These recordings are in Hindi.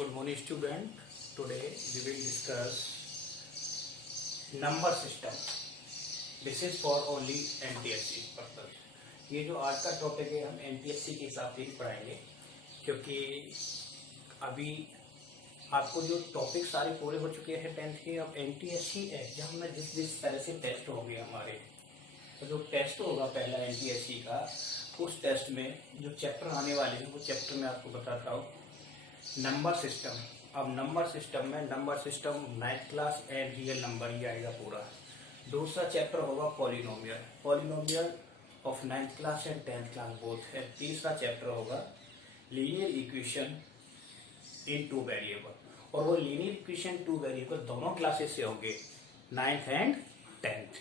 Good morning, student. Today we will discuss number system. This is for only NTSC purpose. ये जो आज का टॉपिक है हम NTSC के हिसाब से ही पढ़ाएंगे, क्योंकि अभी आपको जो टॉपिक सारे पूरे हो चुके हैं 10th के। अब NTSC एग्जाम में जिस तरह से टेस्ट होंगे हमारे, तो जो टेस्ट होगा पहला NTSC का, उस टेस्ट में जो चैप्टर आने वाले हैं वो चैप्टर में आपको बताता हूँ नंबर सिस्टम। अब नंबर सिस्टम में number system 9th class and real number ही आएगा पूरा। दूसरा चैप्टर होगा polynomial of 9th class and 10th class both है। तीसरा चैप्टर होगा लीनियर इक्वेशन इन 2 वेरिएबल, और वो लीनियर इक्वेशन 2 वेरिएबल दोनों क्लासेस से होंगे 9th एंड 10th।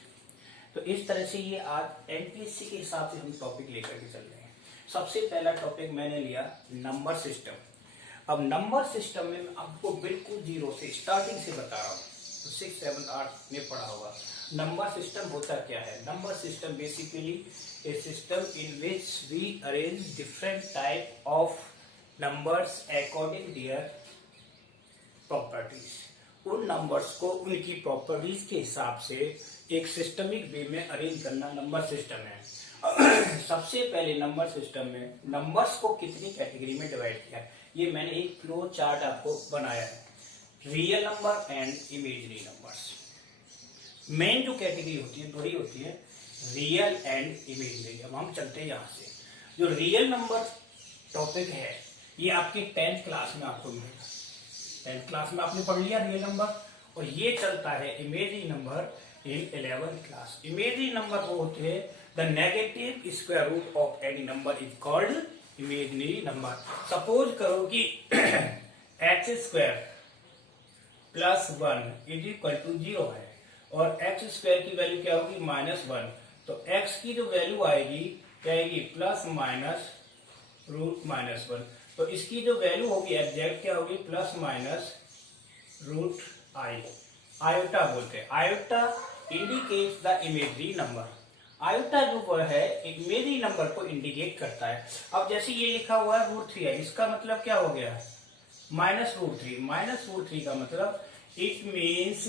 तो इस तरह से ये आज एनटीएससी के हिसाब से हम टॉपिक लेकर के चल रहे हैं। सबसे पहला टॉपिक मैंने लिया नंबर सिस्टम। अब नंबर सिस्टम में मैं आपको बिल्कुल जीरो से स्टार्टिंग से बता रहा हूँ, तो 6, 7, 8 में पढ़ा होगा। नंबर सिस्टम होता क्या है? Number system basically a system in which we arrange different type of numbers according their properties. उन नंबर्स को उनकी प्रॉपर्टीज के हिसाब से एक सिस्टमिक वे में अरेंज करना नंबर सिस्टम है। सबसे पहले नंबर सिस्टम में नंबर्स को कितनी कैटेगरी में डिवाइड किया, ये मैंने एक फ्लो चार्ट आपको बनाया है। Real number and imaginary numbers. Main जो कैटेगरी होती है वही होती है रियल एंड इमेजिनरी। अब हम चलते हैं यहाँ से। जो रियल नंबर टॉपिक है ये आपकी 10th क्लास में आपको मिलेगा। 10th क्लास में आपने पढ़ लिया रियल नंबर, और ये चलता है imaginary number in 11th class. Imaginary number वो होते हैं the negative square root of any number is called imaginary number. Suppose करो कि x square plus 1 is equal to 0 है, और एक्स स्क्वायर की वैल्यू क्या होगी -1, तो एक्स की जो वैल्यू आएगी क्या आएगी प्लस माइनस रूट -1। तो इसकी जो वैल्यू होगी एग्जैक्ट क्या होगी plus minus root i. Iota बोलते हैं। Iota indicates the imaginary number. Iota जो वो है इमेजिनरी नंबर को इंडिकेट करता है। अब जैसे ये लिखा हुआ है √3 है, इसका मतलब क्या हो गया -√3। -√3 का मतलब इट मीन्स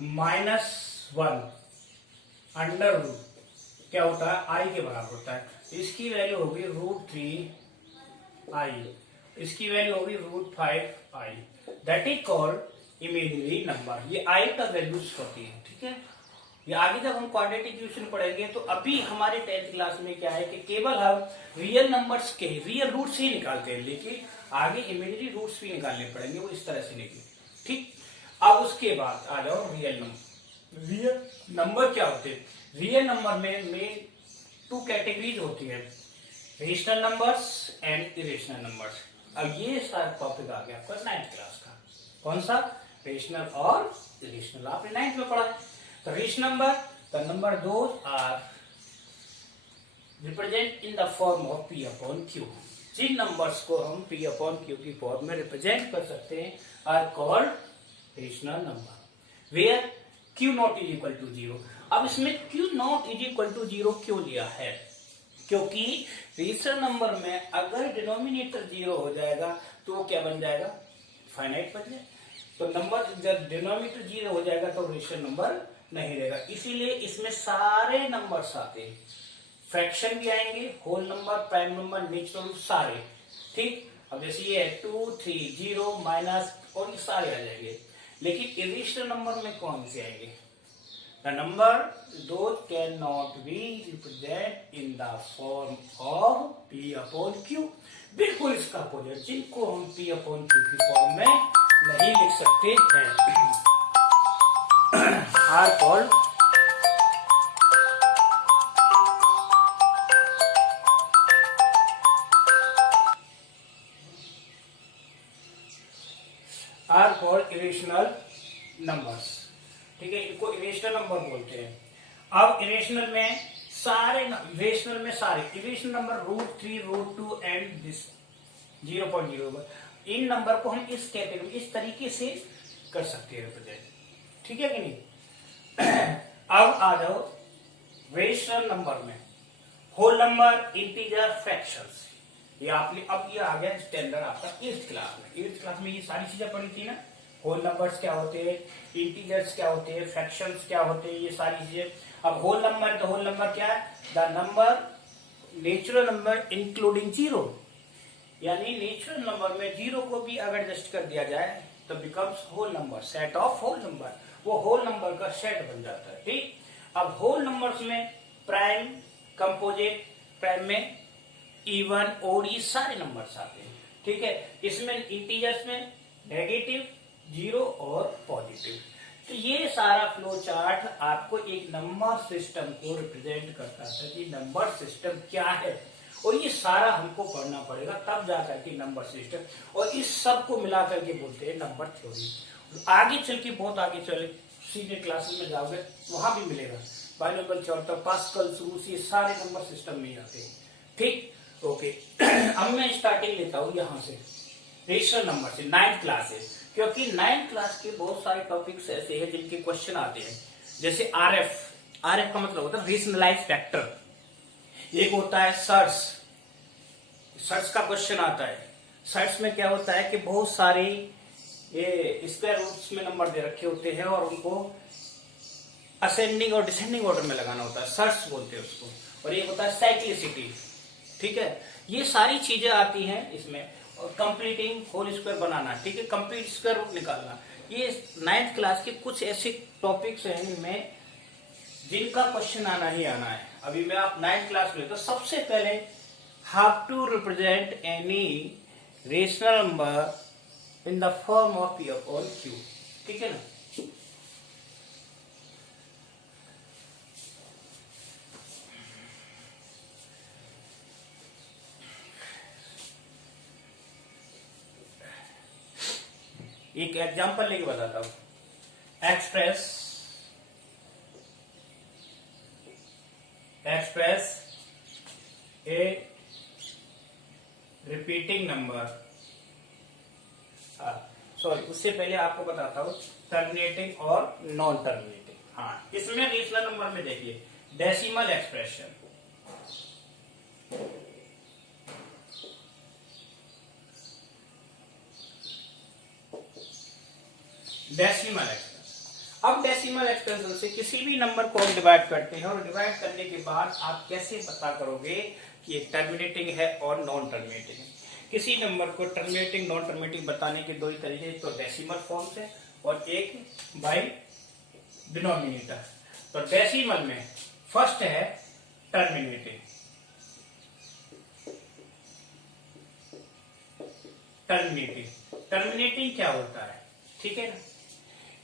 -1 अंडर रूट क्या होता है आई के बराबर होता है। इसकी वैल्यू होगी √3i, इसकी वैल्यू होगी √5i। That is called imaginary number. ये आई का वैल्यूज होती है, ठीक है। ये आगे जब हम क्वाड्रेटिक इक्वेशन पढ़ेंगे तो अभी हमारे 10th क्लास में क्या है कि केवल हम रियल नंबर्स के रियल रूट्स ही निकालते हैं, लेकिन आगे इमेजिनरी रूट्स भी निकालने पड़ेंगे, वो इस तरह से निकले, ठीक। अब उसके बाद आ जाओ रियल नंबर। रियल नंबर क्या होते हैं? रियल नंबर में मेन 2 कैटेगरीज होती है, rational numbers and irrational numbers. अब ये सारा टॉपिक आ गया आपका 9th क्लास का। कौन सा? रेशनल और इरेशनल, आपने 9th में पढ़ा है। तो rational number, the number those are represent in the form of P upon Q। जिन नंबर्स को हम P अपॉन Q की फॉर्म में रिप्रेजेंट कर सकते हैं are called rational number, where Q not is equal to 0। अब इसमें Q not is equal to 0 क्यों लिया है? क्योंकि रेशनल नंबर में अगर डिनोमिनेटर 0 हो जाएगा तो वो क्या बन जाएगा? फाइनाइट बन जाएगा। तो नंबर जब डिनोमिनेटर 0 हो जाएगा तो रेशनल नंबर नहीं रहेगा। इसीलिए इसमें सारे नंबर्स आते हैं, फ्रैक्शन भी आएंगे, whole number, prime number, natural root सारे, ठीक। अब जैसे ये है 2, 3, 0, माइनस, और ये सारे आ जाएंगे। लेकिन इरेशनल नंबर में कौन से आएंगे? The number those can not be represent in the form of P upon Q। बिल्कुल इसका अपोजिट, जिनको हम P अपॉन Q की फॉर्म में नहीं लिख सकते हैं आर कॉल्ड इरेशनल नंबर्स, ठीक है। इनको इरेशनल नंबर बोलते हैं। अब इरेशनल में सारे रेशनल में सारे irrational number √3, √2 and this 0.01, in number को हम इस कैटेगरी इस तरीके से कर सकते हैं रिप्रेजेंट, ठीक है कि नहीं। अब आ जाओ रेशनल नंबर में होल नंबर, इंटीजर, फ्रैक्शंस। ये आपने अब ये आ गया स्टैंडर्ड आपका 8th क्लास में। 8th क्लास में ये सारी चीजें पढ़ी थी ना, होल नंबर्स क्या होते हैं, इंटीजर्स क्या होते हैं, फ्रैक्शंस क्या होते हैं, ये सारी चीजें। अब होल नंबर, तो होल नंबर क्या है, the number natural number including zero, यानी नेचुरल नंबर में जीरो को भी अगर एडजस्ट कर दिया जाए तो becomes whole number, set of whole number, वो होल नंबर का सेट बन जाता है। ठीक, अब होल नंबर्स में प्राइम, कंपोजिट, प्राइम में इवन, ओड, ये सारे नंबर्स आते हैं। ठीक है, इसमें इंटीजर्स में नेगेटिव, जीरो और पॉजिटिव। तो ये सारा फ्लो चार्ट आपको एक नंबर सिस्टम को रिप्रेजेंट करता है कि नंबर सिस्टम क्या है, और ये सारा हमको पढ़ना पड़ेगा तब जाकर के नंबर सिस्टम, और इस सब को मिला करके बोलते हैं नंबर थ्योरी। आगे चल के, बहुत आगे चले, सीनियर क्लासेस में जाओगे वहां भी मिलेगा, बाइनोमियल चैप्टर, पास्कल, रूल्स, ये सारे नंबर सिस्टम में आते हैं। ठीक, ओके। अब मैं स्टार्टिंग लेता हूं यहां से, रेशनल नंबर से, 9th क्लास से, क्योंकि 9th क्लास के बहुत सारे टॉपिक्स ऐसे हैं जिनके क्वेश्चन आते हैं। जैसे आरएफ, आरएफ का मतलब होता है रेशनलाइज फैक्टर। एक होता है सर्च, सर्च का क्वेश्चन आता है। सर्च में क्या होता है कि बहुत सारे ये स्क्वायर रूट्स में नंबर दे रखे होते हैं और उनको असेंडिंग और डिसेंडिंग ऑर्डर में लगाना होता है, सर्च बोलते हैं उसको। और ये होता है साइक्लिसिटी। ठीक है, ये सारी चीजें आती हैं इसमें। और कंप्लीटिंग होल स्क्वायर बनाना, ठीक है, कंप्लीट स्क्वायर रूट निकालना, ये 9th क्लास के कुछ ऐसे टॉपिक्स हैं इनमें जिनका क्वेश्चन आना ही आना है। अभी मैं आप 9th क्लास में, तो सबसे पहले how to represent any rational number in the form of P upon Q. ठीक है ना, एक एग्जांपल लेके बताता हूं। Express a repeating number, sorry उससे पहले आपको बताता हूं टर्मिनेटिंग और नॉन टर्मिनेटिंग। हाँ, इसमें रेशनल नंबर में देखिए डेसिमल एक्सप्रेशन, डेसिमल एक्सप्रेशन। अब डेसिमल एक्सप्रेशन से किसी भी नंबर को हम डिवाइड करते हैं, और डिवाइड करने के बाद आप कैसे पता करोगे कि ये टर्मिनेटिंग है और नॉन टर्मिनेटिंग है। किसी नंबर को टर्मिनेटिंग नॉन टर्मिनेटिंग बताने के दो ही तरीके, एक तो डेसिमल फॉर्म से और एक बाय डिनोमिनेटर। तो डेसिमल में फर्स्ट है टर्मिनेटिंग, टर्मिनेटिंग क्या होता है, ठीक है ना।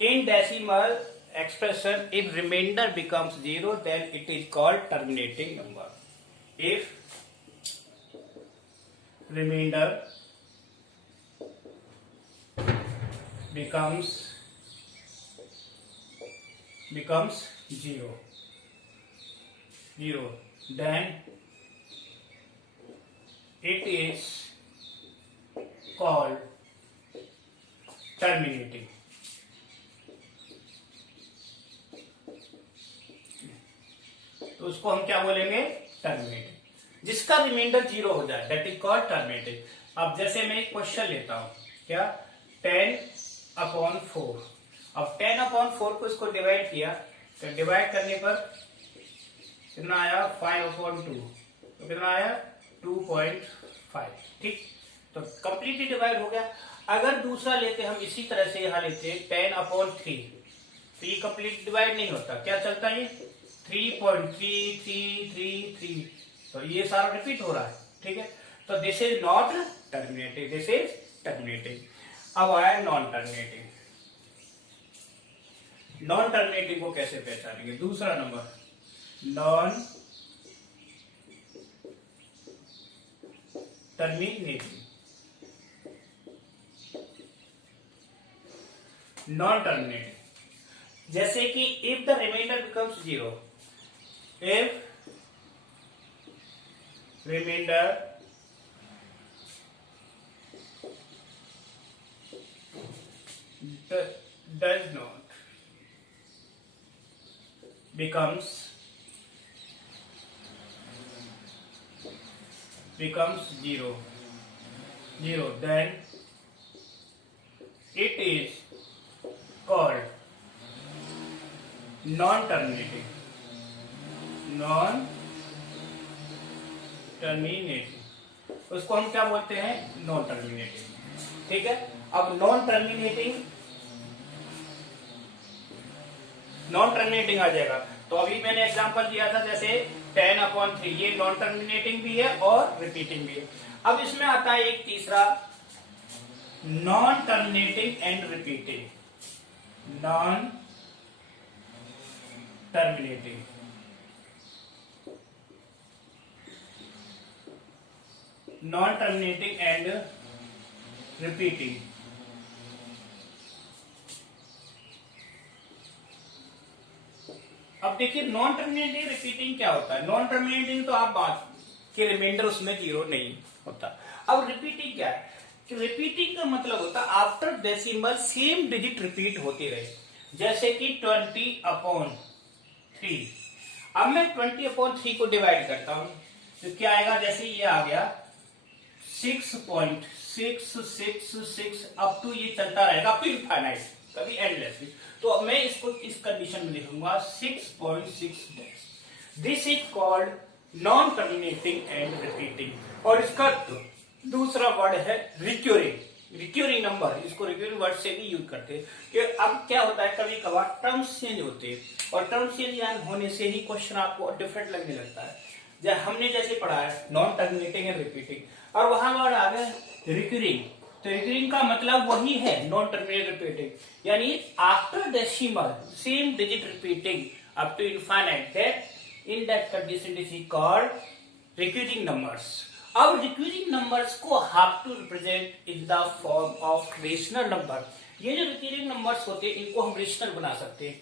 In decimal expression, if remainder becomes 0, then it is called terminating number. If remainder becomes 0, then it is called terminating. तो उसको हम क्या बोलेंगे, टर्मिनेटिंग। जिसका रिमाइंडर 0 हो जाए दैट इज कॉल्ड टर्मिनेटिंग। अब जैसे मैं एक क्वेश्चन लेता हूं, क्या 10/4। अब 10/4 को इसको डिवाइड किया, तो डिवाइड करने पर कितना आया 5/2, तो कितना आया 2.5। ठीक, तो कंप्लीटली डिवाइड हो गया। अगर दूसरा लेते हम इसी तरह से यहां लेते 10/3, तो ये कंप्लीट डिवाइड नहीं होता, क्या चलता है 3.3333, तो ये सारा रिपीट हो रहा है। ठीक है, तो this is not terminating, this is terminating. अब आया नॉन टर्मिनेटिंग। नॉन टर्मिनेटिंग को कैसे पहचानेंगे, दूसरा number non terminating. Non terminating जैसे कि if the remainder becomes 0, if remainder does not becomes 0, 0, then it is called non-terminating. उसको हम क्या बोलते हैं? Non terminating. ठीक है, अब नॉन टर्मिनेटिंग आ जाएगा। तो अभी मैंने एग्जांपल दिया था जैसे 10/3, ये नॉन टर्मिनेटिंग भी है और रिपीटिंग भी है। अब इसमें आता है एक तीसरा, non terminating and repeating. Non terminating, and repeating. अब देखिए नॉन टर्मिनेटिंग रिपीटिंग क्या होता है। नॉन टर्मिनेटिंग तो आप बात कि रिमाइंडर उसमें 0 नहीं होता। अब रिपीटिंग क्या है? कि रिपीटिंग का मतलब होता है after decimal same digit repeat होते रहे। जैसे कि 20/3। अब मैं 20/3 को डिवाइड करता हूं तो क्या आएगा? जैसे ये आ गया 6.666 अप टू ये चलता रहेगा अप टू इनफाइनाइट, कभी एंडलेसली। तो अब मैं इसको इस कंडीशन में लिखूंगा 6.6। This is called non terminating and repeating. और इसका दूसरा वर्ड है रिक्यूरिंग नंबर। इसको रिक्यूरिंग वर्ड से भी यूज करते हैं कि अब क्या होता है, कभी कभार टर्म्स चेंज होते हैं और टर्म्स चेंज होने से ही क्वेश्चन आपको डिफरेंट लगने लगता है। हमने जैसे पढ़ा है नॉन टर्मिनेटिंग एंड रिपीटिंग, और वहां वर्ड आ गया रिक्यूरिंग। तो रिक्यूरिंग का मतलब वही है नॉन टर्मिनेटिंग रिपीटिंग, यानी after decimal same digit repeating up to infinite, that in that condition is called recurring numbers. अब रिक्यूरिंग नंबर्स को have to represent in the form of rational number. ये जो रिक्यूरिंग नंबर्स होते हैं इनको हम रेशनल बना सकते हैं।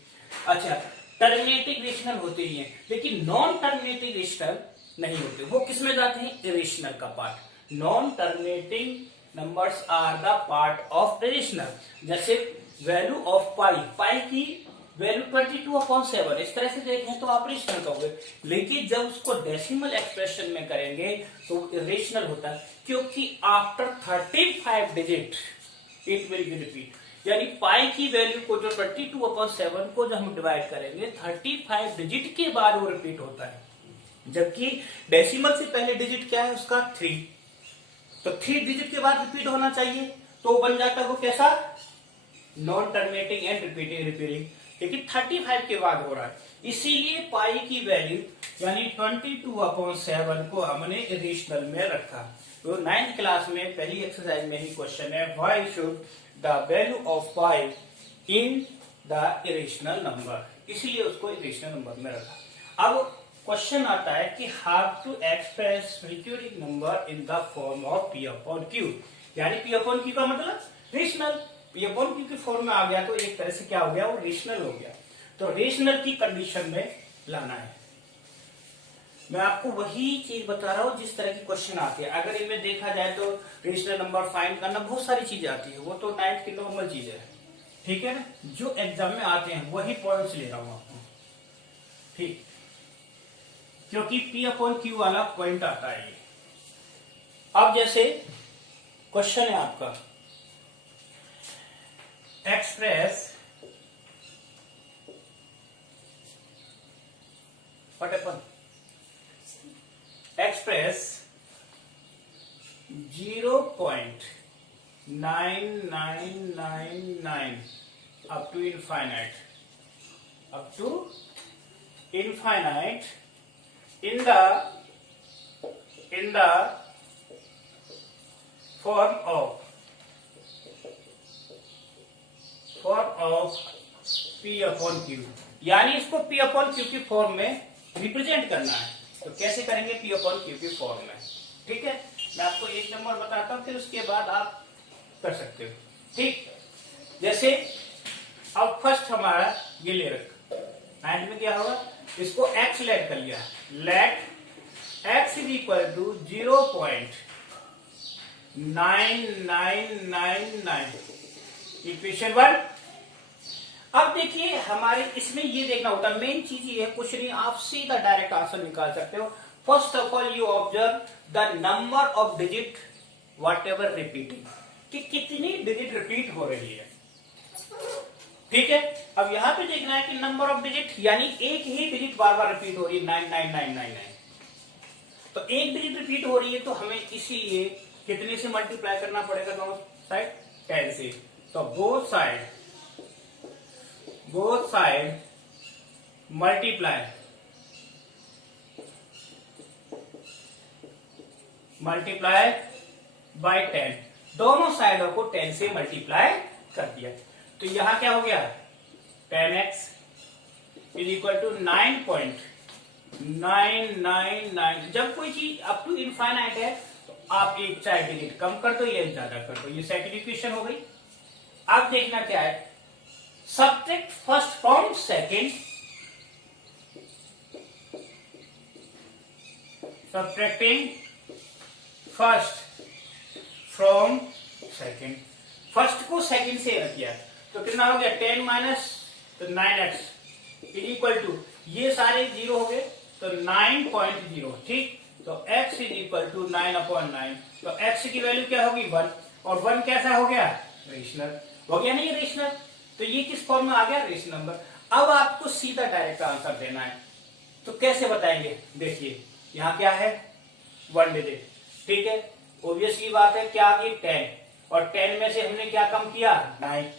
अच्छा, टर्मिनेटिंग रेशनल होते ही हैं, लेकिन नॉन टर्मिनेटिंग रेशनल नहीं होते। वो किसमें जाते हैं? इरेशनल का part. Non terminating numbers are the part of rational. जैसे वैल्यू ऑफ पाई की वैल्यू 22/7, इस तरह से देखें तो आप रेशनल कहोगे, लेकिन जब उसको डेसिमल एक्सप्रेशन में करेंगे तो इरेशनल होता है, क्योंकि after 35 digit it will be repeat. यानी पाई की वैल्यू को जो 22/7 को जो हम डिवाइड करेंगे 35 डिजिट के बाद वो रिपीट होता है, जबकि डेसिमल से पहले डिजिट क्या है उसका? 3। तो 3 डिजिट के बाद रिपीट होना चाहिए, तो बन जाता है वो कैसा? नॉन टर्मिनेटिंग एंड रिपीटिंग, लेकिन 35 के बाद हो रहा है। इसीलिए पाई की वैल्यू यानी 22/7 को हमने इरेशनल में रखा। तो 9th क्लास में पहली एक्सरसाइज में ही क्वेश्चन है, why should the value of pi in the irrational number, इसलिए उसको इरेशनल नंबर में रखा। अब क्वेश्चन आता है कि how to express recurring number in the form of P/Q, यानी P/Q का मतलब रेशनल। P/Q की फॉर्म में आ गया तो एक तरह से क्या हो गया? वो रेशनल हो गया। तो रेशनल की कंडीशन में लाना है। मैं आपको वही चीज बता रहा हूं जिस तरह की क्वेश्चन आती है। अगर इनमें देखा जाए तो रेशनल नंबर फाइंड करना बहुत सारी चीजें आती है, वो तो 9th की नॉर्मल चीज है। ठीक है ना, जो एग्जाम में आते हैं वही पॉइंट्स ले रहा हूं आपको, ठीक, क्योंकि P/Q वाला पॉइंट आता है ये। अब जैसे क्वेश्चन है आपका, express express 0.9999 up to infinite in the form of P/Q, यानी इसको P/Q की फॉर्म में रिप्रेजेंट करना है। तो कैसे करेंगे? P/Q की फॉर्म में। ठीक है, मैं आपको एक नंबर बताता हूं, फिर उसके बाद आप कर सकते हो। ठीक, जैसे अब फर्स्ट हमारा ये ले रखा, एंड में क्या होगा? इसको x लेट कर लिया, let x is equal to 0.9999, equation 1। अब देखिए हमारे इसमें ये देखना होता है, मेन चीज ये है, कुछ नहीं, आप सीधा डायरेक्ट आंसर निकाल सकते हो। First of all you observe the number of digit what ever repeating, कि कितनी डिजिट रिपीट हो रही है। ठीक है, अब यहां पे देखना है कि नंबर ऑफ डिजिट, यानी एक ही डिजिट बार बार रिपीट हो रही है 99999। तो एक डिजिट रिपीट हो रही है तो हमें इसीलिए कितने से मल्टीप्लाई करना पड़ेगा दोनों साइड, 10 से। तो बोथ साइड मल्टीप्लाई बाय 10, दोनों साइडों को 10 से मल्टीप्लाई कर दिया। तो यहां क्या हो गया, 10x इज इक्वल टू 9.999। जब कोई चीज अप टू इनफाइनाइट है तो आप एक चाहे डिजिट कम कर दो या ज्यादा कर दो, ये सेकंड इक्वेशन हो गई। अब देखना क्या है, subtract first from second, subtracting first from second, first को सेकंड से रख दिया तो कितना हो गया 10 माइनस तो 9x इज इक्वल टू, ये सारे जीरो हो गए तो 9.0। ठीक, तो x इज इक्वल टू 9/9। तो x की वैल्यू क्या होगी 1, और 1 कैसा हो गया, रेशनल हो गया नहीं, रेशनल। तो ये किस फॉर्म में आ गया, रेशनल नंबर। अब आपको सीधा डायरेक्ट आंसर देना है, तो कैसे बताएंगे, देखिए यहां क्या है 1 डिजिट। ठीक है, ऑब्वियसली बात है, क्या आ गई 10, और 10 में से हमने क्या कम किया 9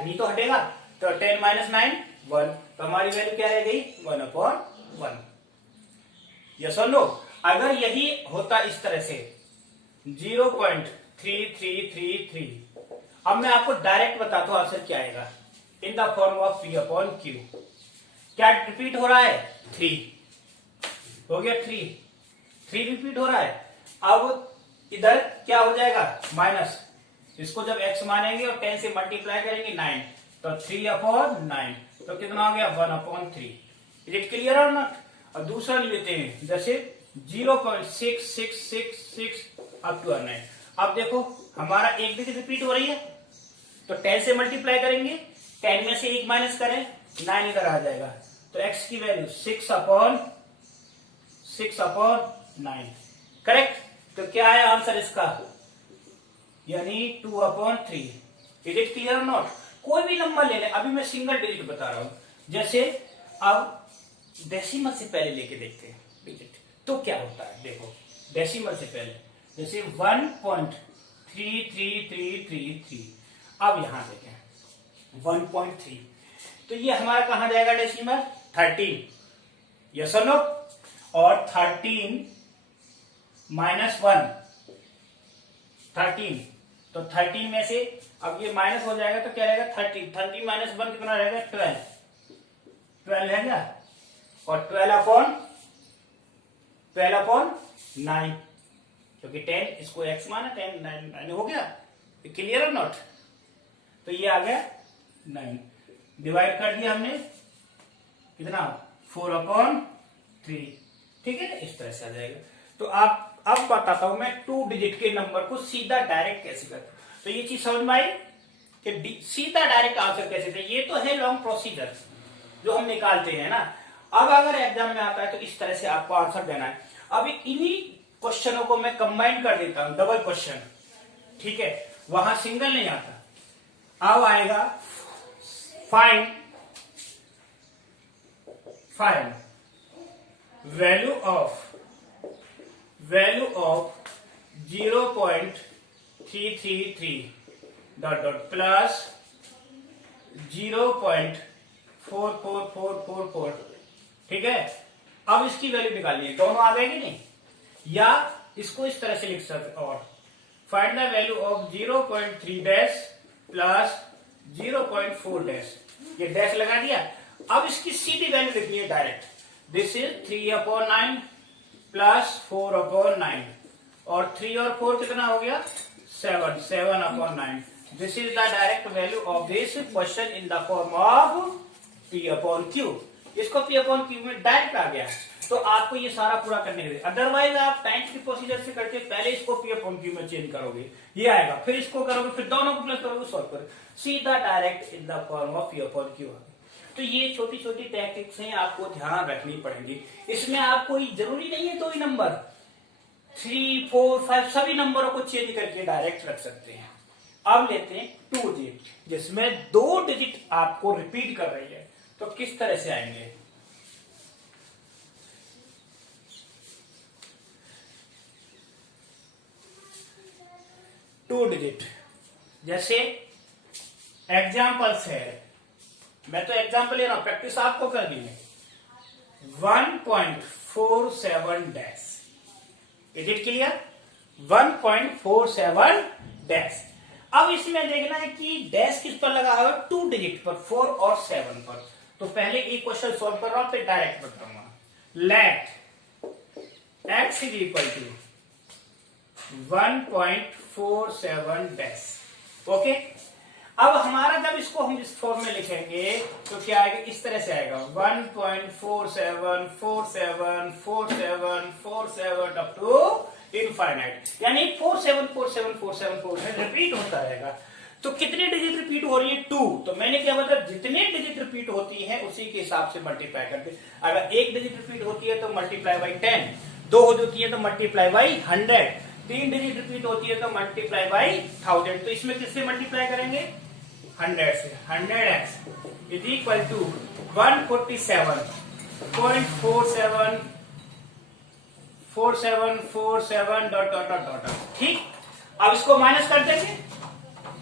ही तो हटेगा, तो 10 माइनस 9 1, तो हमारी वैल्यू क्या रह गई 1/1। यस और नो। अगर यही होता इस तरह से 0.3333, अब मैं आपको डायरेक्ट बताता हूं आंसर क्या आएगा, इन द फॉर्म ऑफ P/Q। क्या रिपीट हो रहा है 3, हो गया 3 रिपीट हो रहा है। अब इधर क्या हो जाएगा माइनस, इसको जब x मानेंगे और 10 से मल्टीप्लाई करेंगे 9, तो 3/9, तो कितना हो गया 1/3। इज इट क्लियर और नॉट। और दूसरा लेते हैं, जैसे 0.6666 अप टू 9। अब देखो हमारा एक डिजिट रिपीट हो रही है तो 10 से मल्टीप्लाई करेंगे, 10 में से 1 माइनस करें 9 इधर आ जाएगा, तो x की वैल्यू 6/9। करेक्ट, तो क्या है आंसर इसका, यानी 2/3। Is it clear not. कोई भी नंबर ले लें, अभी मैं सिंगल डिजिट बता रहा हूं, जैसे अब डेसिमल से पहले लेके देखते हैं डिजिट, तो क्या होता है, देखो डेसिमल से पहले जैसे 1.33333। अब यहां देखें 1.3, तो ये हमारा कहां जाएगा डेसिमल 13, यस और नो। और 13 माइनस 1 13, तो 13 में से अब ये माइनस हो जाएगा तो क्या रहेगा 30 माइनस 1 कितना रहेगा 12 है क्या, और 12/9, क्योंकि 10 इसको x माना 10 9 हो गया, क्लियर और नॉट। तो ये आ गया 9, डिवाइड कर दिया हमने कितना 4/3। ठीक है, इस तरह से आ जाएगा। तो आप अब बताता हूं मैं 2 डिजिट के नंबर को सीधा डायरेक्ट कैसे करते हो। तो ये चीज समझ में आई कि सीधा डायरेक्ट आंसर कैसे थे। ये तो है लॉन्ग प्रोसीजर जो हम निकालते हैं ना। अब अगर एग्जाम में आता है तो इस तरह से आपको आंसर देना है। अब इन्हीं क्वेश्चनों को मैं कंबाइन कर देता हूं, डबल क्वेश्चन। ठीक है, वहां सिंगल नहीं आता। अब आएगा find value of 0.333 dot dot plus 0.44444। ठीक है, अब इसकी वैल्यू निकालनी है, दोनों आ गए कि नहीं, या इसको इस तरह से लिख सकते, और find the value of 0.3 dash plus 0.4 dash, ये डैश लगा दिया। अब इसकी सीधी वैल्यू लिखनी है डायरेक्ट, दिस इज 3/9 प्लस 4/9, और 3 और 4 कितना हो गया 7/9। This is the direct value of this question in the form of P/Q। इसको P/Q में डायरेक्ट आ गया, तो आपको ये सारा पूरा करने के लिए, अदरवाइज आप टाइम्स की प्रोसीजर से करके पहले इसको P/Q में चेंज करोगे, ये आएगा, फिर इसको करोगे, फिर दोनों को प्लस करोगे, सॉल्व करोगे, सीधा direct in the form of P/Q। तो ये छोटी छोटी टैक्टिक्स हैं, आपको ध्यान रखनी पड़ेंगी। इसमें आप कोई जरूरी नहीं है तो ही नंबर 3, 4, 5 सभी नंबरों को चेंज करके डायरेक्ट रख सकते हैं। अब लेते हैं 2 डिजिट, जिसमें 2 डिजिट आपको रिपीट कर रही है, तो किस तरह से आएंगे? टू डिजिट, जैसे एग्जाम्पल्स है, मैं तो एग्जाम्पल ले रहा हूं, प्रैक्टिस आपको करनी है। 1.47 dash, is it clear? 1.47 dash. अब इसमें देखना है कि डैश किस पर लगा है? 2 डिजिट पर, 4 और 7 पर। तो पहले एक क्वेश्चन सॉल्व कर रहा हूं, फिर डायरेक्ट बताऊंगा। Let x is equal to 1.47 dash. Okay, अब हमारा जब इसको हम इस फॉर्म में लिखेंगे तो क्या आएगा? इस तरह से आएगा 1.47474747 अप टू इनफाइनाइट, यानी 474747 रिपीट होता रहेगा। तो कितने डिजिट रिपीट हो रही है? 2। तो मैंने क्या मतलब, जितने डिजिट रिपीट होती है उसी के हिसाब से मल्टीप्लाई करते। अगर एक डिजिट रिपीट होती है तो मल्टीप्लाई बाई 10, 2 हो जाती है तो मल्टीप्लाई बाई 100, 3 डिजिट रिपीट होती है तो मल्टीप्लाई बाई 1000। तो इसमें किससे मल्टीप्लाई करेंगे? 100 से। 100x is equal to 147.4747 dot dot dot dot. ठीक, अब इसको माइनस कर देंगे।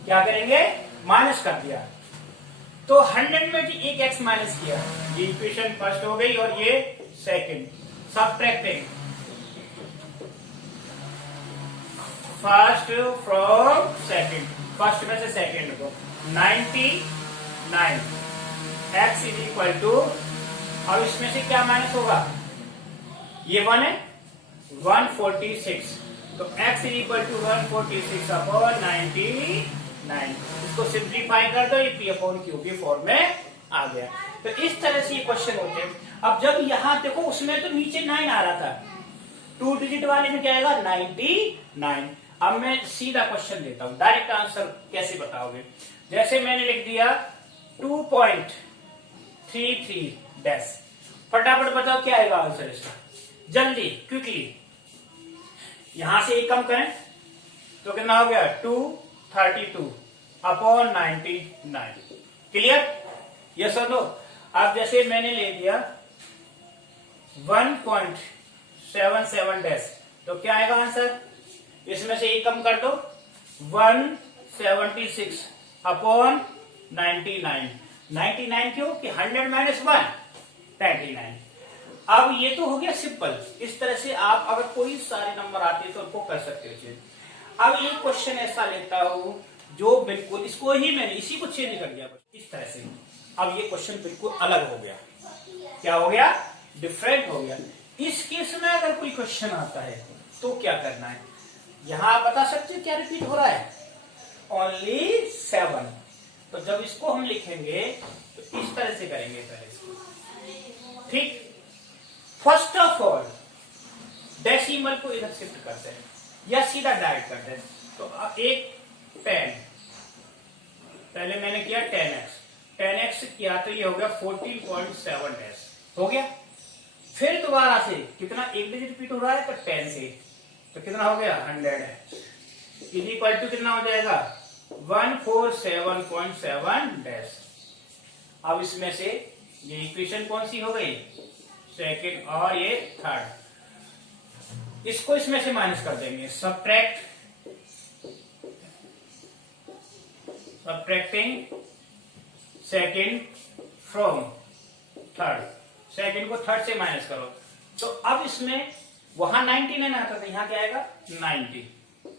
क्या करेंगे? माइनस कर दिया तो 100 में एक x माइनस किया, ये इक्वेशन फर्स्ट हो गई और ये second. Subtracting first from second, first में से सेकंड को 99 x इज इक्वल टू, अब इसमें से क्या माइनस होगा? ये 1 है, 146, तो x is equal to 146 upon 99। इसको सिंप्लीफाई कर दो, ये p अपॉन क्यू की फॉर्म में आ गया। तो इस तरह से ये क्वेश्चन होते हैं। अब जब यहां देखो, उसमें तो नीचे 9 आ रहा था, 2 डिजिट वाले में क्या आएगा? 99। अब मैं सीधा क्वेश्चन देता हूं, डायरेक्ट आंसर कैसे बताओगे? जैसे मैंने लिख दिया 2.33 डैश, फटाफट बताओ क्या आएगा आंसर इसका, जल्दी क्विकली। यहां से एक कम करें तो कितना हो गया? 232 अपॉन 99। क्लियर? यस और नो? अब जैसे मैंने ले दिया 1.77 डैश, तो क्या आएगा आंसर? इसमें से एक कम कर दो, 176 अपॉन 99। 99 क्यों? कि 100 माइनस 1 99। अब ये तो हो गया सिंपल। इस तरह से आप अगर कोई सारे नंबर आते हैं तो उनको कर सकते हो चेंज। अब ये क्वेश्चन ऐसा लेता हूं जो बिल्कुल इसको ही मैंने इसी को चेंज कर दिया इस तरह से। अब ये क्वेश्चन बिल्कुल अलग हो गया। क्या हो गया? डिफरेंट हो गया। इस केस में अगर कोई क्वेश्चन आता है तो क्या करना है? यहां आप बता सकते हैं क्या रिपीट हो रहा है? ओनली 7। तो जब इसको हम लिखेंगे तो इस तरह से करेंगे पहले इसको। ठीक, फर्स्ट ऑफ ऑल डेसिमल को इधर शिफ्ट करते हैं या सीधा डायरेक्ट करते हैं। तो एक 10, पहले मैंने किया 10x किया तो ये हो गया 14.7 डैश हो गया। फिर दोबारा से कितना, एक डिजिट रिपीट हो रहा है तो 10 से, तो कितना हो गया? 100 इज इक्वल टू कितना हो जाएगा? 147.7 डैश। अब इसमें से ये इक्वेशन कौन सी हो गई? सेकंड और ये थर्ड। इसको इसमें से माइनस कर देंगे, subtracting second from third, second को थर्ड से माइनस करो। तो अब इसमें वहां 99 आता था, यहां क्या आएगा? 90,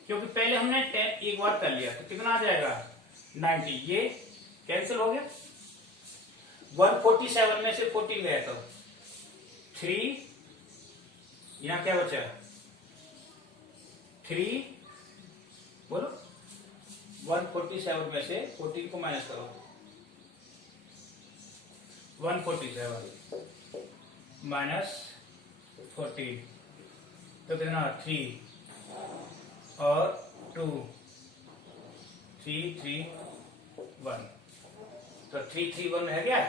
क्योंकि पहले हमने 10 एक बार कर लिया तो कितना आ जाएगा? 90। ये कैंसिल हो गया, 147 में से 14 गया तो 3, यहां क्या बचा? 3, बोलो 147 में से 14 को माइनस करो, 147 माइनस 14 तो कितना? 3 और 2, 3, 3, 1, तो 3, 3, 1 है क्या?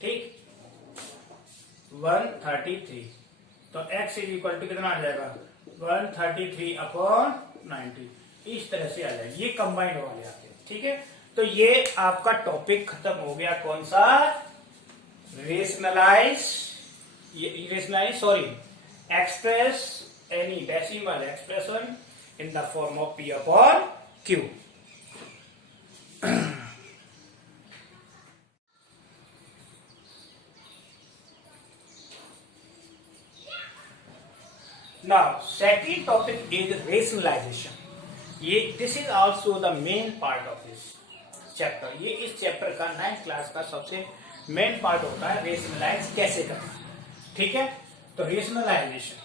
ठीक, 133। तो x इज इक्वल टू कितना आ जाएगा 133/90। इस तरह से आ जाएगा, ये कंबाइंड वाले आते हैं। ठीक है, तो ये आपका टॉपिक खत्म हो गया। कौन सा? Express any decimal expression in the form of P upon Q। Now, second topic is rationalization. This is also the main part of this chapter. ये इस चैप्टर का 9th क्लास का सबसे मेन पार्ट होता है, रेशनलाइज कैसे करना। ठीक है, तो रेशनलाइजेशन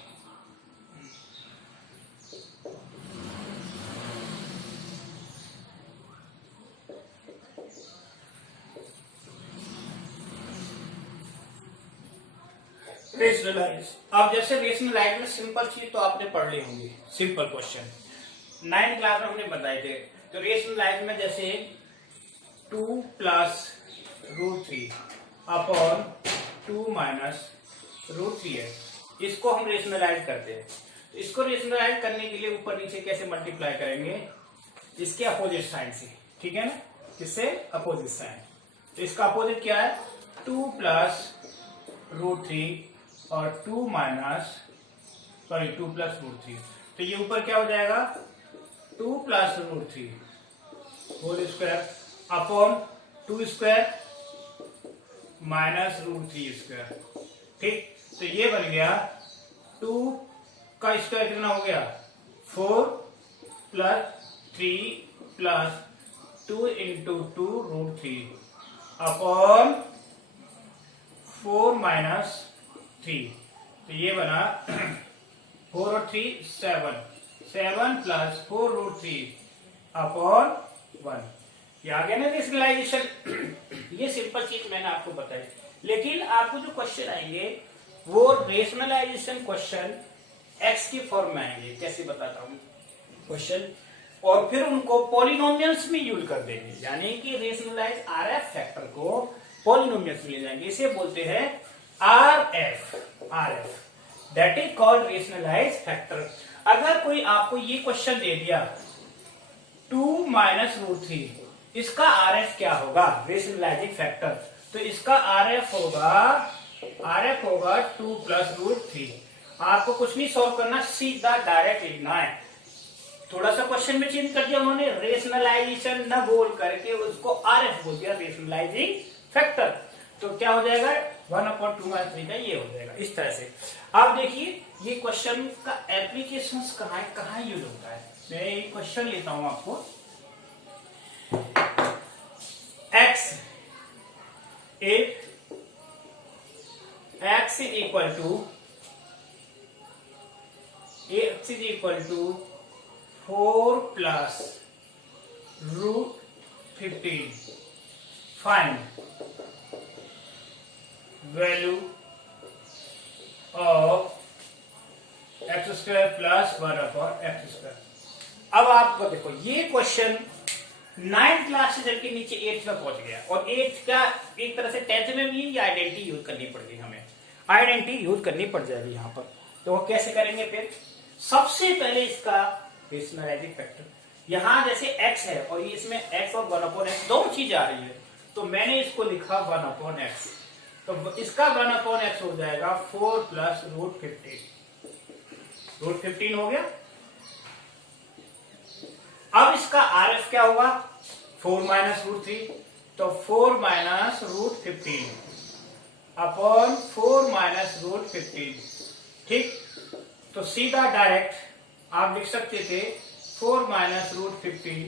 अब जैसे रेशनलाइज में सिंपल चीज तो आपने पढ़ ली होंगी, सिंपल क्वेश्चन 9th क्लास में हमने बताए थे। तो रेशनलाइज में जैसे 2 + √3 अपॉन 2 - √3 है, इसको हम रेशनलाइज करते हैं। तो इसको रेशनलाइज करने के लिए ऊपर नीचे कैसे मल्टीप्लाई करेंगे? इसके अपोजिट साइन से। ठीक है ना, किससे? Opposite sign. तो इसका अपोजिट क्या है? 2 + √3 और 2 + √3। तो ये ऊपर क्या हो जाएगा? 2 + √3 whole square upon 2 square minus √3 square. ठीक, तो ये बन गया 2 का स्क्वायर कितना हो गया? 4 + 3 + 2 × 2 √3 अपॉन 4 - 3। तो ये बना 4 और 3 7 + 4 √3 अपॉन 1। ये आ गया ना रेशनलाइजेशन। ये सिंपल चीज मैंने आपको बताई, लेकिन आपको जो क्वेश्चन आएंगे वो रेशनलाइजेशन क्वेश्चन एक्स की फॉर्म में आएंगे। कैसे बताता हूं क्वेश्चन, और फिर उनको पॉलिनोमियल्स में यूज कर देंगे, यानी कि रेशनलाइज आरएफ फैक्टर को पॉलिनोमियल्स में ले जाएंगे। इसे बोलते हैं RF, that is called rationalize factor. अगर कोई आपको ये क्वेश्चन दे दिया 2 - √3, इसका आरएफ क्या होगा? Rationalising factor. तो इसका आरएफ होगा 2 + √3। आपको कुछ नहीं सॉल्व करना, सीधा डायरेक्ट लिखना है। थोड़ा सा क्वेश्चन में चेंज कर दिया उन्होंने, रेशनलाइजेशन न बोल करके उसको आरएफ बोल दिया, रेशनलाइजिंग फैक्टर। तो क्या हो जाएगा? 1/2 - 3 का ये हो जाएगा। इस तरह से आप देखिए ये क्वेश्चन का एप्लीकेशन कहाँ यूज होता है। मैं एक क्वेश्चन लेता हूं आपको। x is equal to 4 + √15। Find value of x² + 1/x²। अब आपको देखो ये क्वेश्चन 9th क्लास से चल के नीचे 8th में पहुंच गया, और 8th का एक तरह से 10th में भी ये आइडेंटिटी यूज करनी पड़ेगी, हमें आइडेंटिटी यूज करनी पड़ जाएगी यहाँ पर। तो वो कैसे करेंगे? फिर सबसे पहले इसका रेशनलाइजिंग फैक्टर, यहाँ जैसे x है और ये इसमें x और 1/x दोनों चीज आ रही है, तो मैंने इसको लिखा 1/x। तो इसका 1/x हो जाएगा 4 + √15। √15 हो गया। अब इसका आरएफ क्या होगा? 4 - √3, तो 4 - √15 अपॉन 4 - √15। ठीक, तो सीधा डायरेक्ट आप लिख सकते थे 4 - √15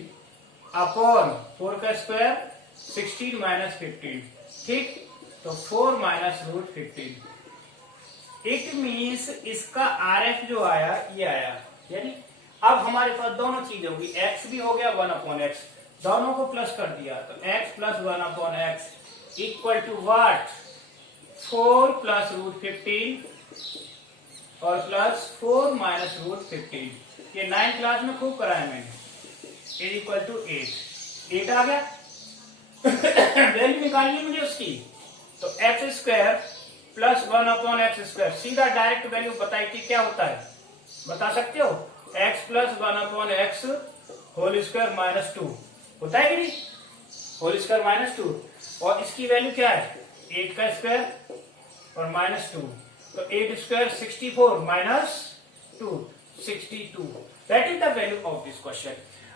अपॉन 4 का स्क्वायर 16 - 15। ठीक, तो 4 - √15। इट मीन्स इसका आरएफ जो आया ये आया, यानी अब हमारे पास दोनों चीज होगी, x भी हो गया 1/x, दोनों को प्लस कर दिया, तो x + 1/x equal to what? 4 + √15 और प्लस 4 - √15। ये 9th क्लास में खूब कराया मैंने। इज इक्वल टू 8 आ गया। वैल्यू निकालनी मुझे उसकी, तो x² प्लस 1/x²। सीधा डायरेक्ट वैल्यू बताई थी क्या होता है, बता सकते हो? x plus 1/x whole square minus 2 होता है कि नहीं, होल स्क्वायर माइनस 2। और इसकी वैल्यू क्या है, 8 का स्क्वायर और माइनस 2, तो 8 square 64 minus 2 62। That is the value of this question.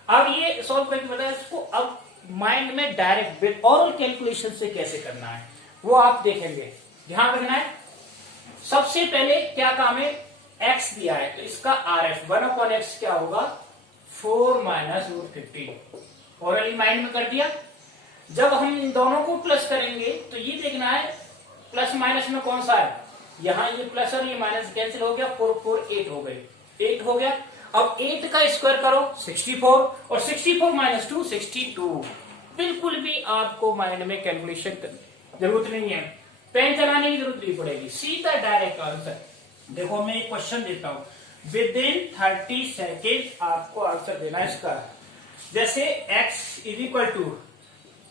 अब ये सॉल्व करके बताया इसको, अब माइंड में डायरेक्ट विद ऑरल कैलकुलेशन से कैसे करना है वो आप देखेंगे। ध्यान रखना है, सबसे पहले क्या काम है, x दिया है तो इसका RF 1/x क्या होगा, 4 माइनस √15। ऑरली माइंड में कर दिया। जब हम इन दोनों को प्लस करेंगे तो ये देखना है प्लस माइनस में कौन सा है, यहां ये प्लस और ये माइनस कैंसिल हो गया, 4 4 8 हो गए, 8 हो गया। अब 8 का स्क्वायर करो 64 और 64 माइनस 2 62। बिल्कुल भी आपको माइंड में कैलकुलेशन जरूरत नहीं है, पेन चलाने की जरूरत नहीं पड़ेगी, सीधा डायरेक्ट आंसर। देखो मैं एक क्वेश्चन देता हूं, विद इन 30 सेकेंड आपको आंसर देना है इसका। जैसे x is equal to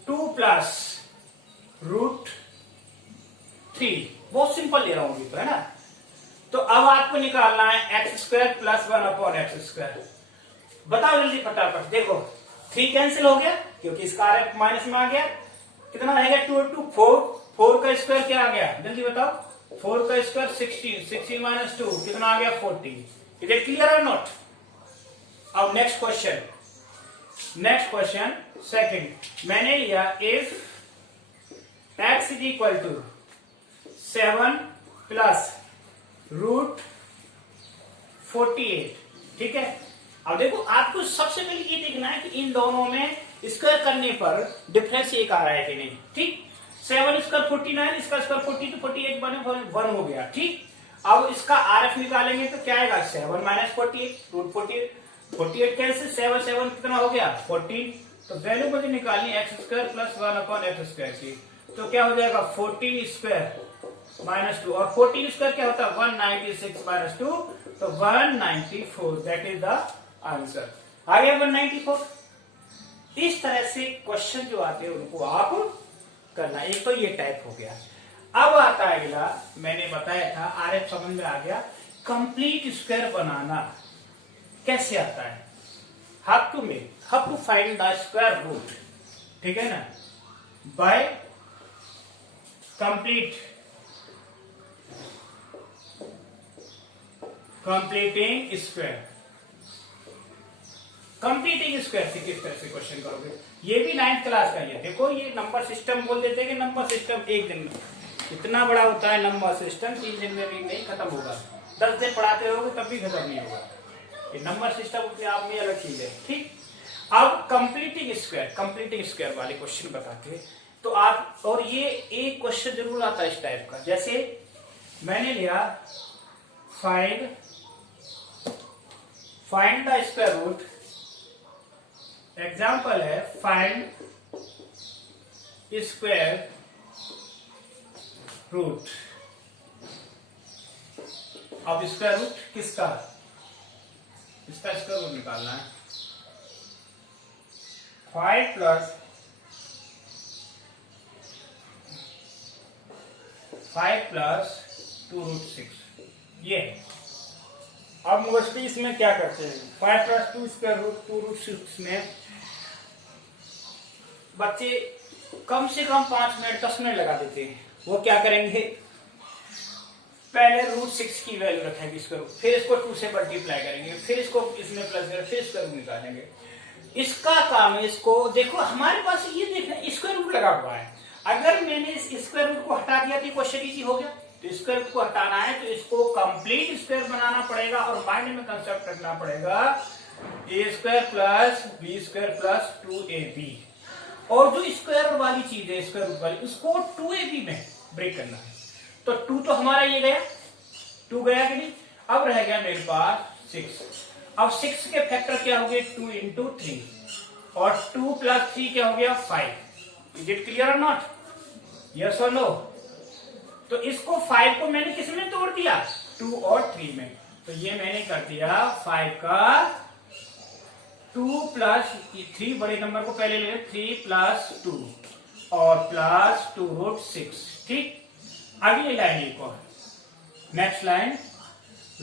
2 plus √3, बहुत सिंपल ले रहा हूं तो, है ना। तो अब आपको निकालना है x² प्लस 1/x²। बताओ जल्दी फटाफट, देखो 3 कैंसिल हो गया क्योंकि इसका RF माइनस में आ गया, कितना रहेगा 2 2 4, 4 का स्क्वायर क्या आ गया जल्दी बताओ, 4 का स्क्वायर 16, 16 माइनस 2 कितना आ गया 14। इज इट क्लियर और नॉट? अब नेक्स्ट क्वेश्चन सेकंड मैंने लिया, if x is equal to 7 plus √48, ठीक है। अब देखो आपको सबसे पहले ये देखना है कि इन दोनों में स्क्वायर करने पर डिफरेंस एक आ रहा है कि नहीं, ठीक। 7 स्क्वायर 49, इसका स्क्वायर 40 तो 48 बने 1 हो गया, ठीक। अब इसका RF निकालेंगे तो क्या आएगा, 7 माइनस 48 √48, 48 कैसे 7 7 कितना हो गया 14। तो वैल्यू मुझे निकालनी x² प्लस 1/x² की, तो क्या हो जाएगा 14 स्क्वायर माइनस 2, और 14 स्क्वायर क्या होता है 196 माइनस 2, तो 194। दैट इज द आंसर, आ गया 194। इस तरह से क्वेश्चन जो आते हैं उनको आप करना। एक तो ये टाइप हो गया। अब आता है अगला, मैंने बताया था RF समझ में आ गया, कंप्लीट स्क्वायर बनाना कैसे आता है। How to find the square root, ठीक है ना, by completing square. Completing square से किस तरह से क्वेश्चन करोगे, ये भी 9th क्लास का ही है। देखो ये नंबर सिस्टम बोल देते हैं कि नंबर सिस्टम एक दिन में, इतना बड़ा होता है नंबर सिस्टम, 3 दिन में भी नहीं खत्म होगा, 10 दिन पढ़ाते रहोगे तब भी खत्म नहीं होगा। ये नंबर सिस्टम अपने आप में अलग चीज है, ठीक। अब कंप्लीटिंग स्क्वायर वाले क्वेश्चन बताते हैं तो आप, और ये एक क्वेश्चन जरूर आता है इस टाइप का, जैसे मैंने लिया find the square root. Example है फाइंड स्क्वायर रूट। अब स्क्वायर रूट किसका, इसका स्क्वायर रूट निकालना है। 5 प्लस 2√6 ये। अब मोस्टली इसमें क्या करते हैं, 5 प्लस 2 स्क्वायर रूट 2√6 में बच्चे कम से कम 5 मिनट 10 मिनट लगा देते हैं। वो क्या करेंगे, पहले √6 की वैल्यू रखेंगे स्क्वायर रूट, फिर इसको 2 से मल्टीप्लाई करेंगे, फिर इसको इसमें प्लस करेंगे, फिर स्क्वायर रूट निकालेंगे। इसका काम है, इसको देखो हमारे पास ये देखना स्क्वायर रूट लगा हुआ है। अगर मैंने इस स्क्वायर रूट को हटा दिया तो क्वेश्चन इजी हो गया। तो स्क्वायर रूट को हटाना है तो इसको कंप्लीट स्क्वायर बनाना पड़ेगा और माइंड में कंसेप्ट रखना पड़ेगा a² plus b² plus 2ab। और जो स्क्वायर वाली चीज है स्क्वायर रूट वाली, उसको 2ab में ब्रेक करना है। तो 2 तो हमारा ये गया, 2 गया कि नहीं। अब रह गया मेरे पास 6। अब 6 के फैक्टर क्या हो गए 2 इंटू 3 और 2 प्लस 3 क्या हो गया 5। इज इट क्लियर और नॉट, यस और नो। तो इसको 5 को मैंने किस में तोड़ दिया 2 और 3 में। तो ये मैंने कर दिया 5 का 2 प्लस 3, बड़े नंबर को पहले ले 3 प्लस 2 और प्लस 2√6, ठीक। अगली लाइन एक और, next line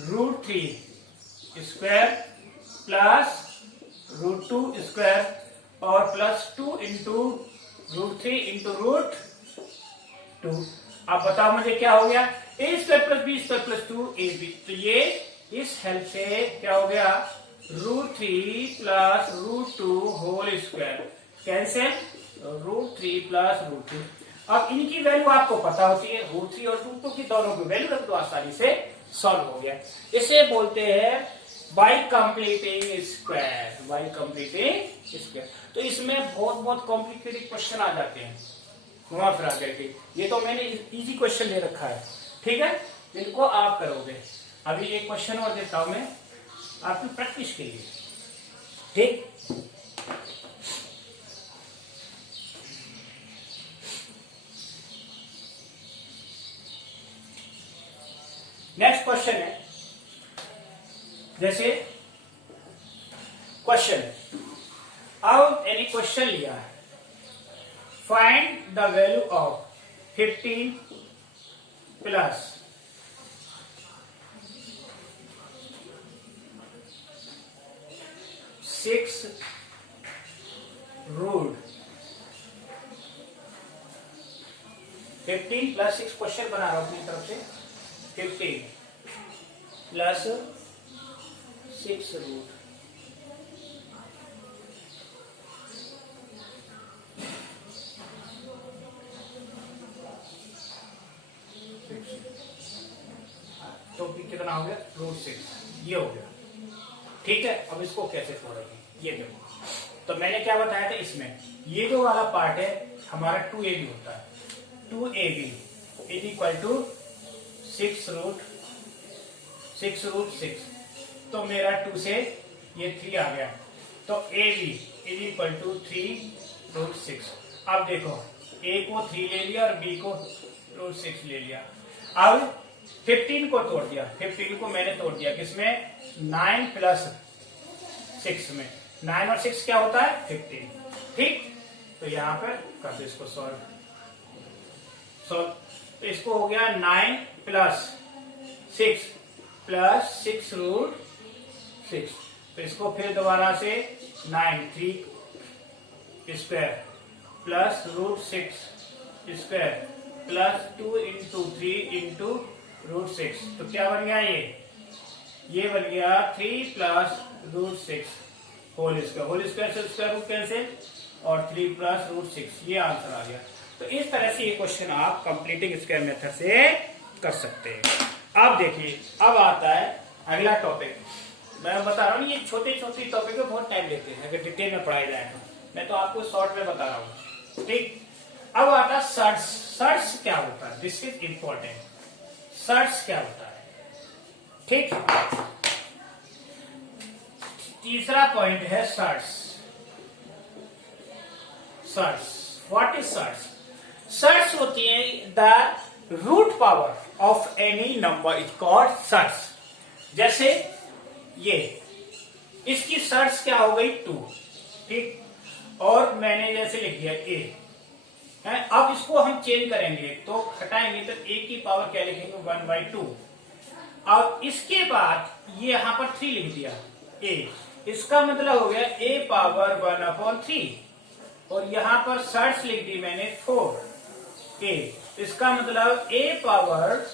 √3 square plus √2 square और प्लस 2 इंटू √3 इंटू √2। अब बताओ मुझे क्या हो गया, A square plus B square plus 2ab। तो ये इस हेल्प से क्या हो गया, √3 plus √2 whole square cancel, √3 plus √2। अब इनकी वैल्यू आपको पता होती है, √3 और √2 की दोनों की वैल्यू रख दो, आसानी से सॉल्व हो गया। इसे बोलते हैं by completing square, by completing square. तो इसमें बहुत बहुत कॉम्प्लिकेटेड क्वेश्चन आ जाते हैं घुमा फिरा करके, ये तो मैंने इजी क्वेश्चन ले रखा है, ठीक है, इनको आप करोगे। अभी एक क्वेश्चन और देता हूं मैं आपकी प्रैक्टिस के लिए, ठीक। नेक्स्ट क्वेश्चन है, जैसे क्वेश्चन अब एनी क्वेश्चन लिया है, find the value of 15 plus 6 root 15 plus 6 question बना रहा हूं अपनी तरफ से, 15 प्लस 6 रूट तो कितना हो गया, √6, ये हो गया, ठीक है। अब इसको कैसे तोड़ेंगे ये देखो, तो मैंने क्या बताया था, इसमें ये जो वाला पार्ट है हमारा 2ab होता है, 2ab is equal to 6 root 6, तो मेरा 2 से ये 3 आ गया, तो ab इज इक्वल टू 3√6। अब देखो a को 3 ले लिया और b को √6 ले लिया। अब 15 को तोड़ दिया, 15 को मैंने तोड़ दिया किसमें, 9 प्लस 6 में, 9 और 6 क्या होता है 15, ठीक। तो यहां पर कर दो इसको सॉल्व, तो इसको हो गया 9 प्लस 6 प्लस 6√6। तो इसको फिर दोबारा से 9 3 square plus √6 square plus 2 into 3 into √6। तो क्या बन गया, ये बन गया 3 प्लस √6 होल स्क्वायर से स्क्वायर रूट कैंसिल और 3 प्लस √6, ये आंसर आ गया। तो इस तरह से ये क्वेश्चन आप कंप्लीटिंग स्क्वायर मेथड से कर सकते हैं। अब देखिए, अब आता है अगला टॉपिक। मैं बता रहा हूँ ये छोटे छोटे टॉपिक में बहुत टाइम लेते हैं अगर डिटेल में पढ़ाया जाए तो, मैं तो आपको शॉर्ट में बता रहा हूँ, ठीक। अब आता है सर्च। सर्च क्या होता है, दिस इज इंपॉर्टेंट। सर्च क्या होता है, ठीक। तीसरा पॉइंट है surd. Surd, what is surd? Surd होती है the root power of any number is called surd. जैसे ये, इसकी सर्च क्या हो गई 2, ठीक, और मैंने जैसे लिख दिया a है। अब इसको हम चेंज करेंगे तो हटाएंगे तो a की पावर क्या लिखेंगे 1/2। अब इसके बाद ये यहां पर 3 लिख दिया a, इसका मतलब हो गया a पावर 1/3 और यहां पर सर्च लिख दी मैंने 4a, इसका मतलब a power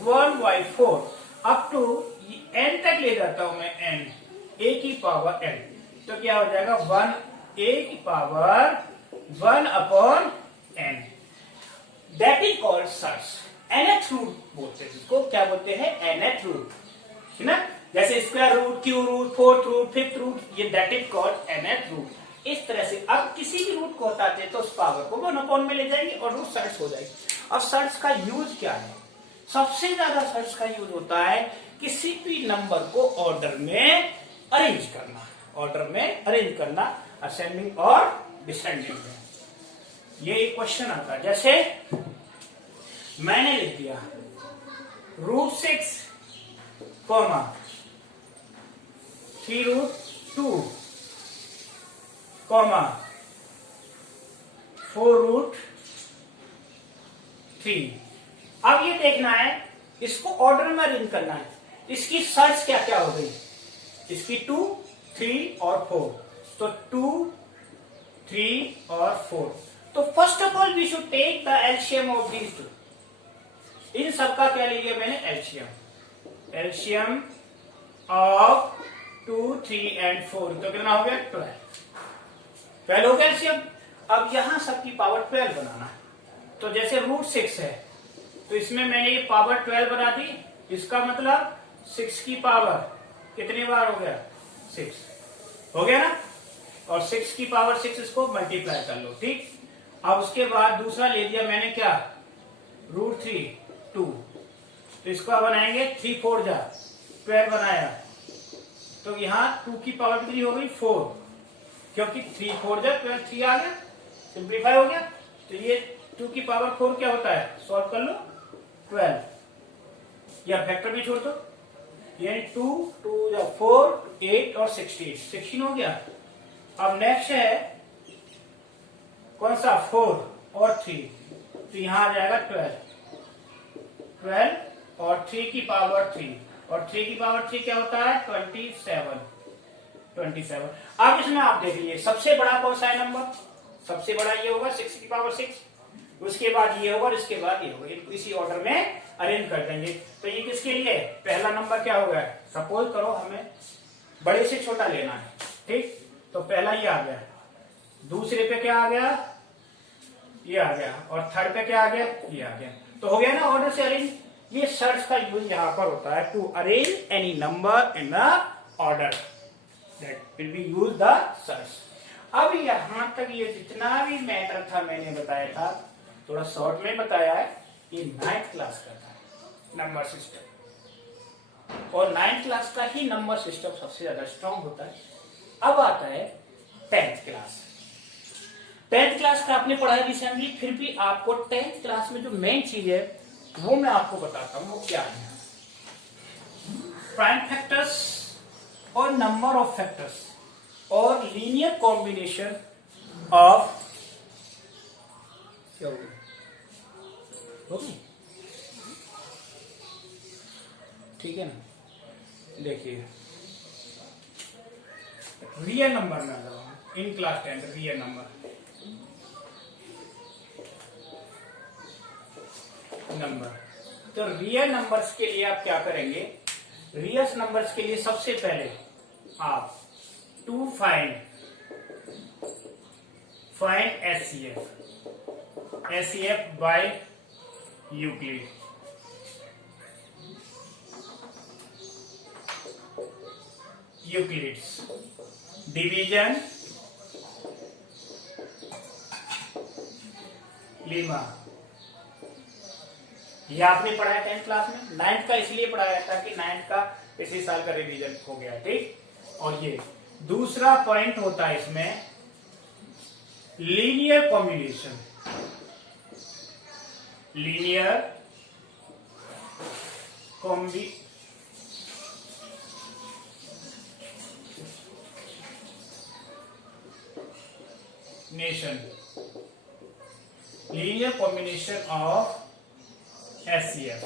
1/4 up to n तक ले जाता हूं मैं n, a की पावर n, तो क्या हो जाएगा 1a की power 1/n, that is called surd. nth root बोलते हैं इसको, क्या बोलते हैं nth रूट, है ना। जैसे square root, cube root, fourth root, fifth root, ये that is called nth root. इस तरह से अब किसी भी रूट को हटाते हैं तो उस पावर को 1/n में ले जाएंगे और रूट सर्च हो जाएगी। अब सर्च का यूज क्या है? सबसे ज्यादा सर्च का यूज होता है किसी भी नंबर को ऑर्डर में अरेंज करना, ऑर्डर में अरेंज करना, असेंडिंग और डिसेंडिंग में। ये एक क्वेश्चन आता है, जैसे मैंने लिख दिया √6, 3√2, 4√3, अब ये देखना है, इसको ऑर्डर में अरेंज करना है। इसकी सर्च क्या क्या हो गई, इसकी 2, 3 और 4, तो 2, 3 और 4। तो first of all we should take the LCM of these two. इन सबका क्या ले लिया मैंने, एलसीएम। एलसीएम ऑफ 2, 3 एंड 4, तो कितना हो गया, 12। 12 हो गया एलसीएम। अब यहां सबकी पावर 12 बनाना है। तो जैसे √6 है, तो इसमें मैंने ये पावर 12 बना दी। इसका मतलब 6 की पावर कितनी बार हो गया, 6 हो गया ना। और 6 की पावर 6, इसको मल्टीप्लाई कर लो, ठीक। अब उसके बाद दूसरा ले दिया मैंने क्या, √3, 2। तो इसको बनाएंगे 3 4 जा 12 बनाया। तो यहाँ 2 की पावर कितनी हो गई, 4, क्योंकि 3 4 जा 12, 3 आ गया, सिंप्लीफाई हो गया। तो ये 2 की पावर 4 क्या होता है, सॉल्व कर लो, 12, या फैक्टर भी छोड़ दो। ये 2 2 या 4, 8 और 16 हो गया। अब नेक्स्ट है कौन सा, 4 और 3, तो यहां आ जाएगा 12 और 3 की पावर 3, और 3 की पावर 3 क्या होता है, 27। अब इसमें आप देख लीजिए सबसे बड़ा कौन सा है नंबर, सबसे बड़ा ये होगा 6 की पावर 6, उसके बाद ये होगा और इसके बाद ये होगा। इनको इसी ऑर्डर में अरेंज कर देंगे। तो ये किसके लिए, पहला नंबर क्या होगा, सपोज करो हमें बड़े से छोटा लेना है, ठीक। तो पहला ये आ गया, दूसरे पे क्या आ गया, ये आ गया, और थर्ड पे क्या आ गया, ये आ गया। तो हो गया ना ऑर्डर से अरेंज। ये सर्च का यूज यहां पर होता है, to arrange any number in the order, that will be use the surd. अब यहां तक ये जितना भी मैटर था मैंने बताया था, थोड़ा शॉर्ट में बताया है। ये 9th क्लास का था नंबर सिस्टम, और 9th क्लास का ही नंबर सिस्टम सबसे ज्यादा स्ट्रांग होता है। अब आता है 10th क्लास। 10th क्लास का आपने पढ़ा है रिसेंटली, फिर भी आपको 10th क्लास में जो मेन चीज है वो मैं आपको बताता हूं, वो क्या है, प्राइम फैक्टर्स और नंबर ऑफ फैक्टर्स और लीनियर कॉम्बिनेशन ऑफ, क्या होगी, ठीक है ना। देखिए रियल नंबर में आ जाओ, इन क्लास 10 रियल नंबर, तो रियल नंबर्स के लिए आप क्या करेंगे, रियल नंबर्स के लिए सबसे पहले आप to find HCF by Euclid. Euclid's division lemma, ये आपने पढ़ाया 10th क्लास में। 9th का इसलिए पढ़ाया था कि 9th का इसी साल का रिवीजन हो गया, ठीक। और ये दूसरा पॉइंट होता है इसमें linear combination, linear combination of HCF.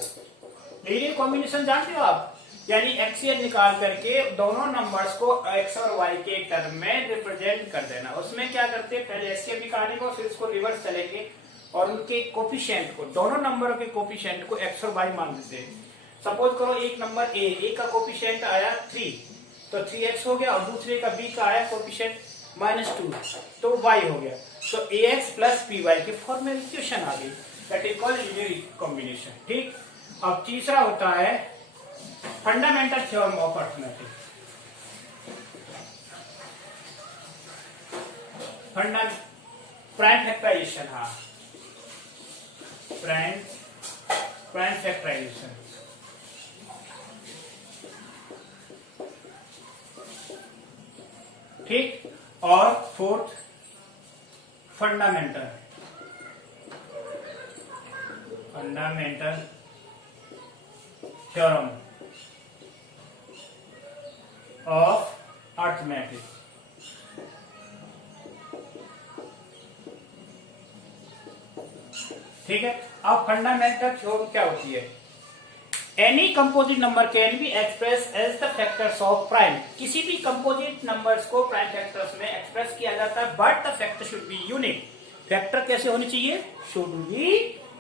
Linear combination जानते हो आप, यानी एक्ससीएफ निकाल करके दोनों नंबर्स को एक्स और वाई के टर्म में रिप्रेजेंट कर देना। उसमें क्या करते हैं, पहले एचसीएफ निकालने को, फिर इसको रिवर्स चलेंगे और उनके कोफिशिएंट को, दोनों नंबरों के कोफिशिएंट को एक्स और वाई मान देते हैं। सपोज करो एक नंबर ए का कोफिशिएंट आया 3, तो 3x हो गया, और दूसरे का बी का आया कोफिशिएंट -2, तो y हो गया। तो ax प्लस by की फॉर्मल इक्वेशन आ गई, that is called linear combination, ठीक। अब तीसरा होता है fundamental theorem of arithmetic. Prime factorization, हाँ प्राइम फैक्टराइजेशन, ठीक। और fourth fundamental theorem of arithmetic. ठीक है। अब फंडामेंटल थ्योरम क्या होती है? Any composite number can be express as the factors of prime. किसी भी कंपोजिट नंबर्स को प्राइम फैक्टर्स में एक्सप्रेस किया जाता है, but the factor should be unique. Factor कैसे होने चाहिए? शुड बी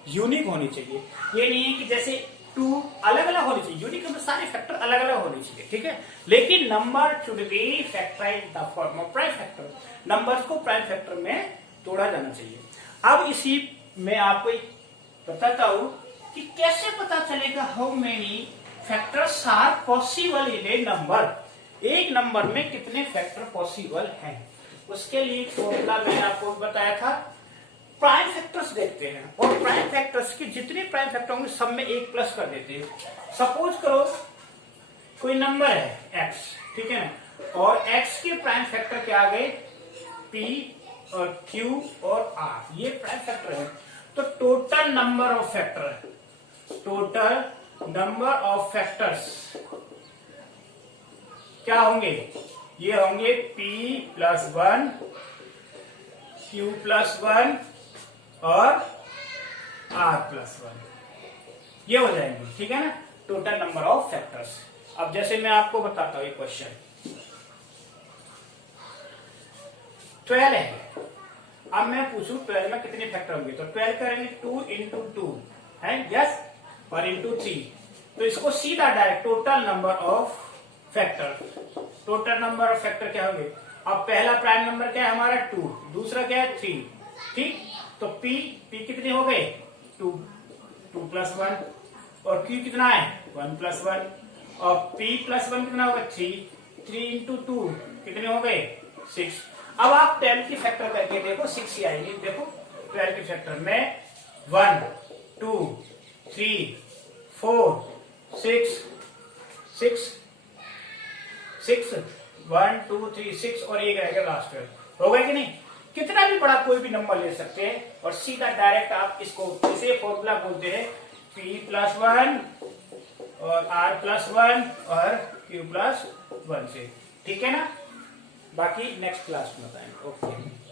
यूनिक होने चाहिए। ये नहीं है कि जैसे टू अलग अलग होने चाहिए, यूनिक मतलब सारे फैक्टर अलग अलग होने चाहिए, ठीक है। लेकिन number should be factorised in the form of prime factor. Numbers को प्राइम फैक्टर में तोड़ा जाना चाहिए। अब इसी में आपको बताता हूं कि कैसे पता चलेगा how many factors are possible in a number. एक नंबर में कितने फैक्टर पॉसिबल हैं, उसके लिए फॉर्मूला मैंने आपको बताया था। प्राइम फैक्टर्स देखते हैं और प्राइम फैक्टर्स के जितने प्राइम फैक्टर होंगे सब में एक प्लस कर देते हैं। सपोज करो कोई नंबर है x, ठीक है ना, और x के प्राइम फैक्टर क्या आ गए? p और q और r, ये प्राइम फैक्टर है। तो total number of factor, total number of factors क्या होंगे? ये होंगे p+1, q+1 और r+1, ये हो जाएंगे, ठीक है ना, टोटल नंबर ऑफ फैक्टर्स। अब जैसे मैं आपको बताता हूं एक क्वेश्चन 12 है। अब मैं पूछूं 12 में कितने फैक्टर होंगे, तो 12 करेंगे 2 इंटू 2 है, यस, और इंटू 3। तो इसको सीधा direct total number of factor, total number of factor क्या होंगे? अब पहला प्राइम नंबर क्या है हमारा? 2, दूसरा क्या है? 3, ठीक। तो p कितने हो गए? 2+1, और q कितना है? 1+1, और p+1 कितना होगा? 3 इंटू 2 कितने हो गए? 6। अब आप 12 की फैक्टर करके देखो, 6 ही आएंगे। देखो 12 की फैक्टर में 1 2 3 4 6 6 6 1 2 3 6 और एक रहेगा लास्ट में, हो गया कि नहीं? कितना भी बड़ा कोई भी नंबर ले सकते हैं और सीधा डायरेक्ट आप इसको इसे फॉर्मूला बोलते हैं p+1 और r+1 और q+1 से, ठीक है ना। बाकी नेक्स्ट क्लास में बताएंगे। ओके।